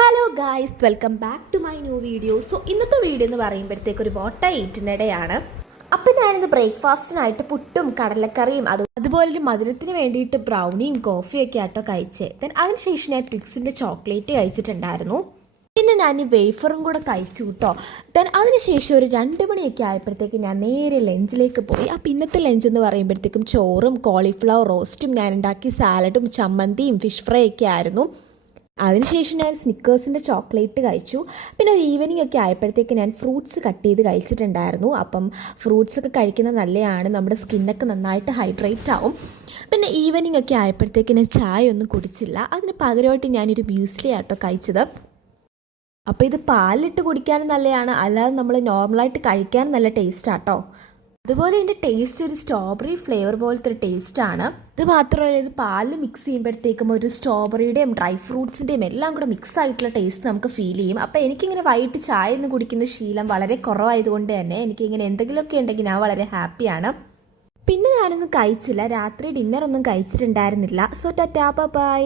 Hello guys, welcome back to my new video. So ഇന്നത്തെ video എന്ന് പറയുമ്പോഴത്തേക്ക് ഒരു വോട്ട ഈറ്റിനിടെയാണ്. അപ്പം ഞാനിന്ന് ബ്രേക്ക്ഫാസ്റ്റിനായിട്ട് പുട്ടും കടലക്കറിയും അതുപോലെ ഒരു മധുരത്തിന് വേണ്ടിയിട്ട് ബ്രൗണിയും കോഫിയും ഒക്കെ ആട്ടോ കഴിച്ചത്. ദെൻ അതിനുശേഷം ഞാൻ ട്വിക്സിൻ്റെ ചോക്ലേറ്റ് കഴിച്ചിട്ടുണ്ടായിരുന്നു. പിന്നെ ഞാൻ ഈ വേഫറും കൂടെ കഴിച്ചു കേട്ടോ. ദെൻ അതിനുശേഷം ഒരു 2 മണിയൊക്കെ ആയപ്പോഴത്തേക്ക് ഞാൻ നേരെ ലഞ്ചിലേക്ക് പോയി. അപ്പം ഇന്നത്തെ ലഞ്ച് എന്ന് പറയുമ്പോഴത്തേക്കും ചോറും കോളിഫ്ലവർ റോസ്റ്റും ഞാൻ ഉണ്ടാക്കി, സാലഡും ചമ്മന്തിയും ഫിഷ് ഫ്രൈ ഒക്കെ ആയിരുന്നു. അതിനുശേഷം ഞാൻ സ്നിക്കേഴ്സിൻ്റെ ചോക്ലേറ്റ് കഴിച്ചു. പിന്നെ ഒരു ഈവനിങ് ഒക്കെ ആയപ്പോഴത്തേക്ക് ഞാൻ ഫ്രൂട്ട്സ് കട്ട് ചെയ്ത് കഴിച്ചിട്ടുണ്ടായിരുന്നു. അപ്പം ഫ്രൂട്ട്സൊക്കെ കഴിക്കുന്നത് നല്ലതാണ്, നമ്മുടെ സ്കിന്നൊക്കെ നന്നായിട്ട് ഹൈഡ്രേറ്റ് ആവും. പിന്നെ ഈവനിങ് ഒക്കെ ആയപ്പോഴത്തേക്ക് ഞാൻ ചായ ഒന്നും കുടിച്ചില്ല. അതിന് പകരമായിട്ട് ഞാനൊരു മ്യൂസ്ലി ആട്ടോ കഴിച്ചത്. അപ്പോൾ ഇത് പാലിട്ട് കുടിക്കാനും നല്ലതാണ്, അല്ലാതെ നമ്മൾ നോർമലായിട്ട് കഴിക്കാനും നല്ല ടേസ്റ്റ് ആട്ടോ. അതുപോലെ ഇതിൻ്റെ ടേസ്റ്റ് ഒരു സ്ട്രോബെറി ഫ്ലേവർ പോലത്തെ ഒരു ടേസ്റ്റാണ്. ഇത് മാത്രമല്ല, ഇത് പാലിൽ മിക്സ് ചെയ്യുമ്പോഴത്തേക്കും ഒരു സ്ട്രോബെറിയുടെയും ഡ്രൈ ഫ്രൂട്ട്സിൻ്റെയും എല്ലാം കൂടെ മിക്സ് ആയിട്ടുള്ള ടേസ്റ്റ് നമുക്ക് ഫീൽ ചെയ്യും. അപ്പോൾ എനിക്കിങ്ങനെ വൈകിട്ട് ചായ ഒന്ന് കുടിക്കുന്ന ശീലം വളരെ കുറവായതുകൊണ്ട് തന്നെ എനിക്കിങ്ങനെ എന്തെങ്കിലുമൊക്കെ ഉണ്ടെങ്കിൽ ഞാൻ വളരെ ഹാപ്പിയാണ്. പിന്നെ ഞാനൊന്നും കഴിച്ചില്ല, രാത്രി ഡിന്നറൊന്നും കഴിച്ചിട്ടുണ്ടായിരുന്നില്ല. So tata by.